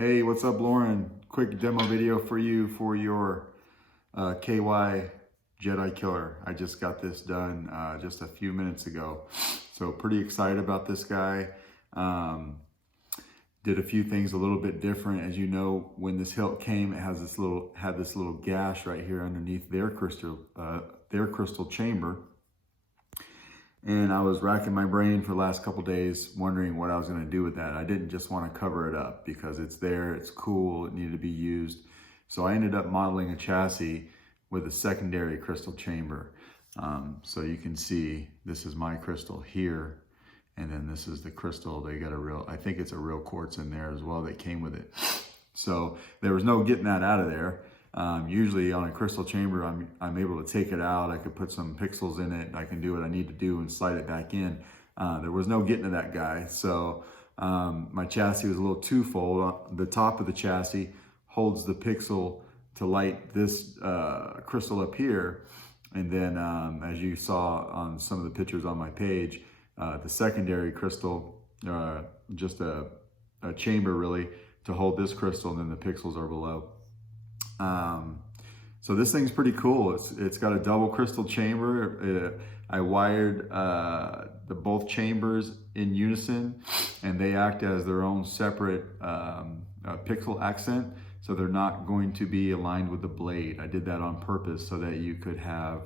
Hey, what's up, Loren? Quick demo video for you for your KY Jedikiller. I just got this done just a few minutes ago. So pretty excited about this guy. Did a few things a little bit different. As you know, when this hilt came, it has this little gash right here underneath their crystal chamber. And I was racking my brain for the last couple days wondering what I was going to do with that. I didn't just want to cover it up because it's there, it's cool, it needed to be used. So I ended up modeling a chassis with a secondary crystal chamber. So you can see this is my crystal here, and then this is the crystal. They got I think it's a real quartz in there as well that came with it. So there was no getting that out of there. Usually on a crystal chamber, I'm able to take it out. I could put some pixels in it. I can do what I need to do and slide it back in. There was no getting to that guy. So my chassis was a little twofold. The top of the chassis holds the pixel to light this crystal up here. And then as you saw on some of the pictures on my page, the secondary crystal, just a chamber really to hold this crystal, and then the pixels are below. So this thing's pretty cool. It's got a double crystal chamber. I wired the both chambers in unison, and they act as their own separate pixel accent. So they're not going to be aligned with the blade. I did that on purpose so that you could have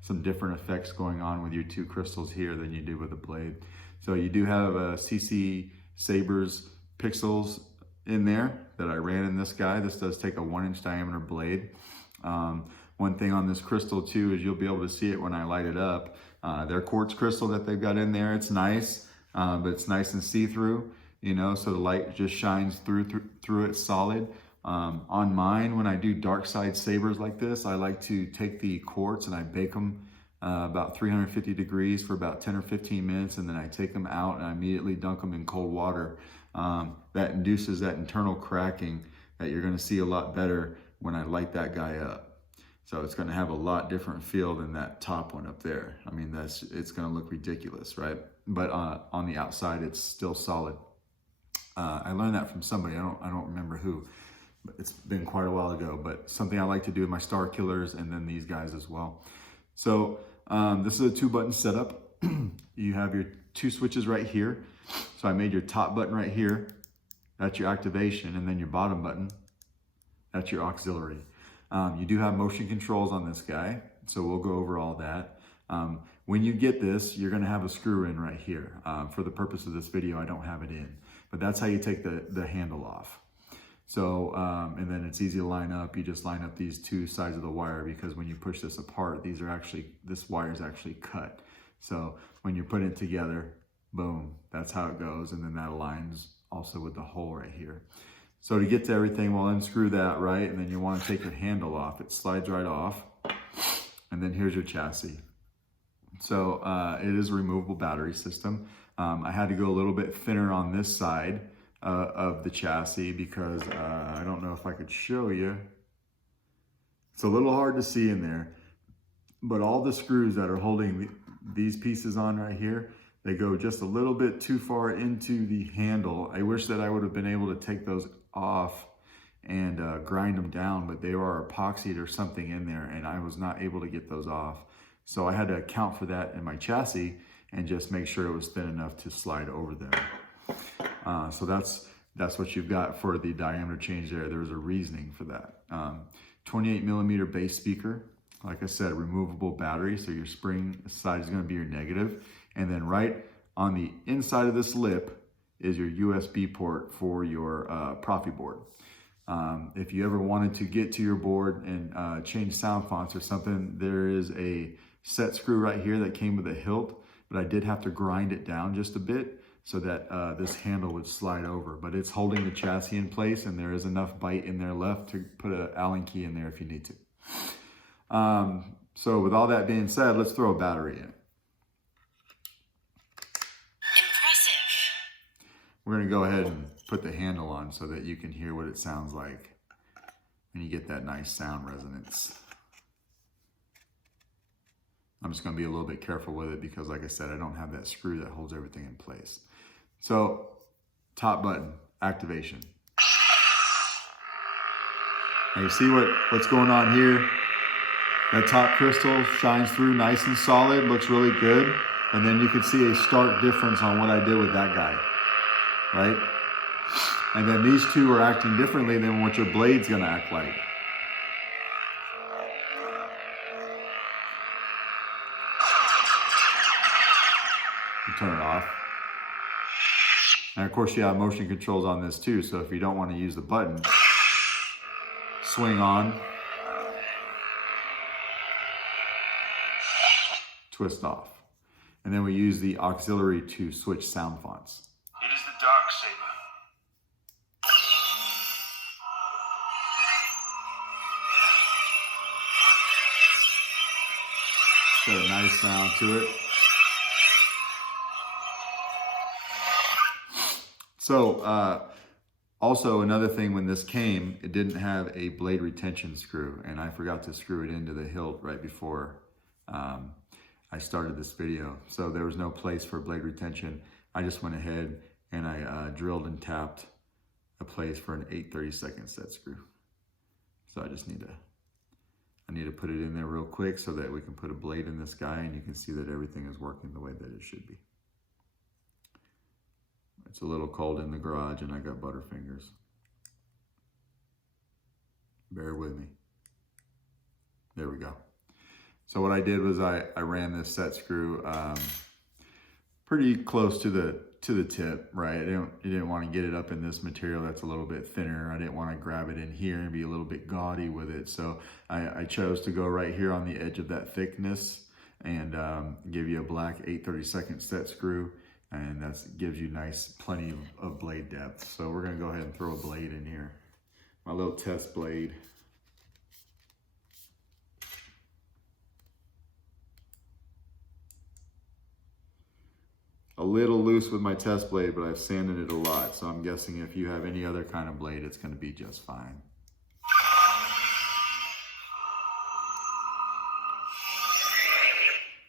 some different effects going on with your two crystals here than you do with the blade. So you do have CCSabers pixels in there that I ran in this guy. This does take a 1-inch diameter blade. One thing on this crystal too is you'll be able to see it when I light it up. Their quartz crystal that they've got in there, it's nice, but it's nice and see-through, you know, so the light just shines through it solid. On mine, when I do dark side sabers like this, I like to take the quartz and I bake them about 350 degrees for about 10 or 15 minutes, and then I take them out and I immediately dunk them in cold water. That induces that internal cracking that you're going to see a lot better when I light that guy up. So it's going to have a lot different feel than that top one up there. I mean, it's going to look ridiculous, right? But on the outside, it's still solid. I learned that from somebody. I don't remember who. But it's been quite a while ago. But something I like to do with my star killers and then these guys as well. So this is a 2-button setup. You have your 2 switches right here. So I made your top button right here. That's your activation, and then your bottom button, that's your auxiliary. You do have motion controls on this guy, so we'll go over all that. When you get this, you're gonna have a screw in right here. For the purpose of this video, I don't have it in, but that's how you take the handle off. So, and then it's easy to line up. You just line up these 2 sides of the wire, because when you push this apart, this wire is actually cut. So when you're putting it together, boom, that's how it goes, and then that aligns also with the hole right here. So to get to everything, we'll unscrew that, right? And then you want to take your handle off. It slides right off. And then here's your chassis. So it is a removable battery system. I had to go a little bit thinner on this side of the chassis because I don't know if I could show you. It's a little hard to see in there, but all the screws that are holding these pieces on right here, they go just a little bit too far into the handle. I wish that I would have been able to take those off and grind them down, but they were epoxied or something in there, and I was not able to get those off. So I had to account for that in my chassis and just make sure it was thin enough to slide over them. So that's what you've got for the diameter change there. There's a reasoning for that. 28mm bass speaker. Like I said, removable battery, so your spring side is going to be your negative. And then right on the inside of this lip is your USB port for your Proffie board. If you ever wanted to get to your board and change sound fonts or something, there is a set screw right here that came with a hilt, but I did have to grind it down just a bit so that this handle would slide over. But it's holding the chassis in place, and there is enough bite in there left to put an Allen key in there if you need to. So with all that being said, let's throw a battery in. We're going to go ahead and put the handle on so that you can hear what it sounds like and you get that nice sound resonance. I'm just going to be a little bit careful with it because, like I said, I don't have that screw that holds everything in place. So, top button, activation. And you see what's going on here? That top crystal shines through nice and solid, looks really good. And then you can see a stark difference on what I did with that guy, right? And then these two are acting differently than what your blade's gonna act like. You turn it off. And of course you have motion controls on this too, so if you don't want to use the button, swing on, twist off. And then we use the auxiliary to switch sound fonts. It is the dark saber. Got a nice sound to it. So, also another thing, when this came, it didn't have a blade retention screw, and I forgot to screw it into the hilt right before I started this video. So there was no place for blade retention. I just went ahead and I drilled and tapped a place for an 8/32 set screw. So I just need to put it in there real quick so that we can put a blade in this guy and you can see that everything is working the way that it should be. It's a little cold in the garage and I got butterfingers. Bear with me. There we go. So what I did was I ran this set screw pretty close to the tip, right? I didn't want to get it up in this material that's a little bit thinner. I didn't want to grab it in here and be a little bit gaudy with it. So I chose to go right here on the edge of that thickness and give you a black 8/32 set screw. And that gives you plenty of blade depth. So we're gonna go ahead and throw a blade in here. My little test blade. A little loose with my test blade, but I've sanded it a lot. So I'm guessing if you have any other kind of blade, it's gonna be just fine.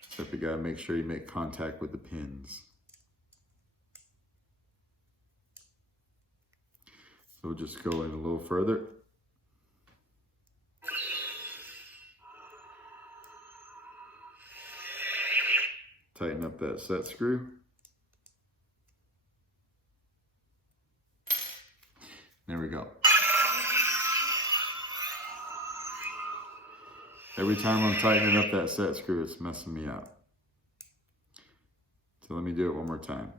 Except you gotta make sure you make contact with the pins. So we'll just go in a little further. Tighten up that set screw. There we go. Every time I'm tightening up that set screw, it's messing me up. So let me do it one more time.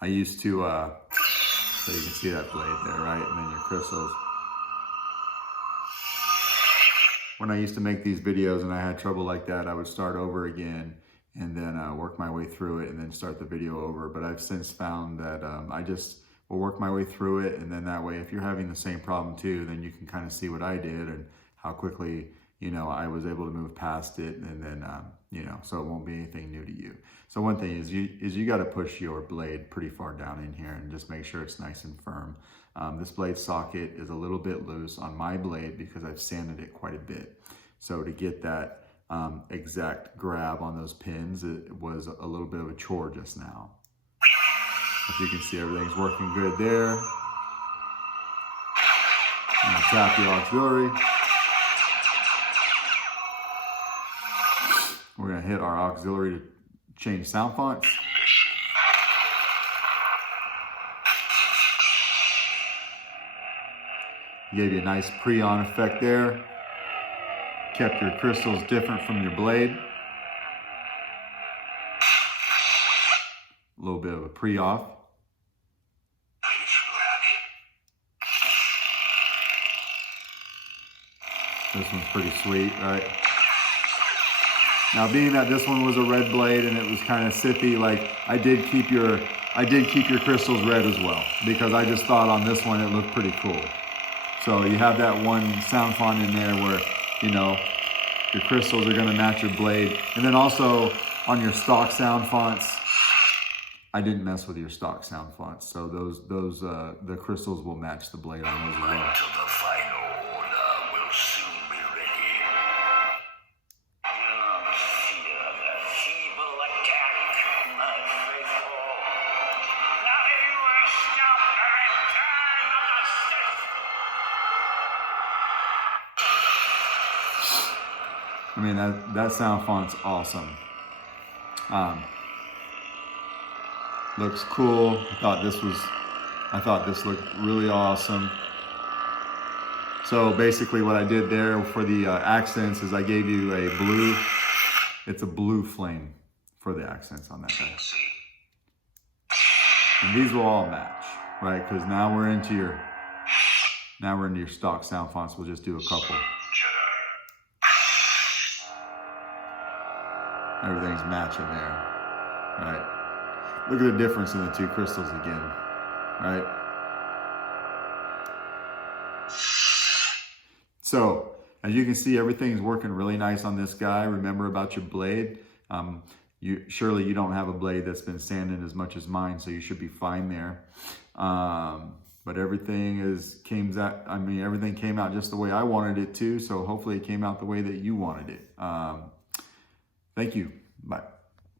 I used to, so you can see that blade there, right? And then your crystals. When I used to make these videos and I had trouble like that, I would start over again and then work my way through it and then start the video over. But I've since found that I just will work my way through it. And then that way, if you're having the same problem too, then you can kind of see what I did and how quickly, you know, I was able to move past it. And then, you know, so it won't be anything new to you. So one thing is you got to push your blade pretty far down in here and just make sure it's nice and firm. This blade socket is a little bit loose on my blade because I've sanded it quite a bit. So to get that exact grab on those pins, it was a little bit of a chore just now. If you can see, everything's working good there. I'm gonna tap the auxiliary. We're gonna hit our auxiliary to change sound fonts. Gave you a nice pre-on effect there. Kept your crystals different from your blade. A little bit of a pre-off. This one's pretty sweet, right? Now, being that this one was a red blade and it was kind of sithy, like I did keep your crystals red as well, because I just thought on this one it looked pretty cool. So you have that one sound font in there where, you know, your crystals are going to match your blade. And then also on your stock sound fonts, I didn't mess with your stock sound fonts. So the crystals will match the blade on those as well. The final order will soon be ready. Fear the feeble attack, my faithful. Now you will stop the return of the Sith. I mean, that sound font's awesome. Looks cool. I thought this looked really awesome. So basically what I did there for the accents is I gave you a blue, it's a blue flame for the accents on that guy. And these will all match, right? Because now we're into your stock sound fonts. We'll just do a couple. Everything's matching there, right? Look at the difference in the two crystals again, right? So, as you can see, everything's working really nice on this guy. Remember about your blade. Surely you don't have a blade that's been sanded as much as mine, so you should be fine there. But everything everything came out just the way I wanted it to, so hopefully it came out the way that you wanted it. Thank you. Bye.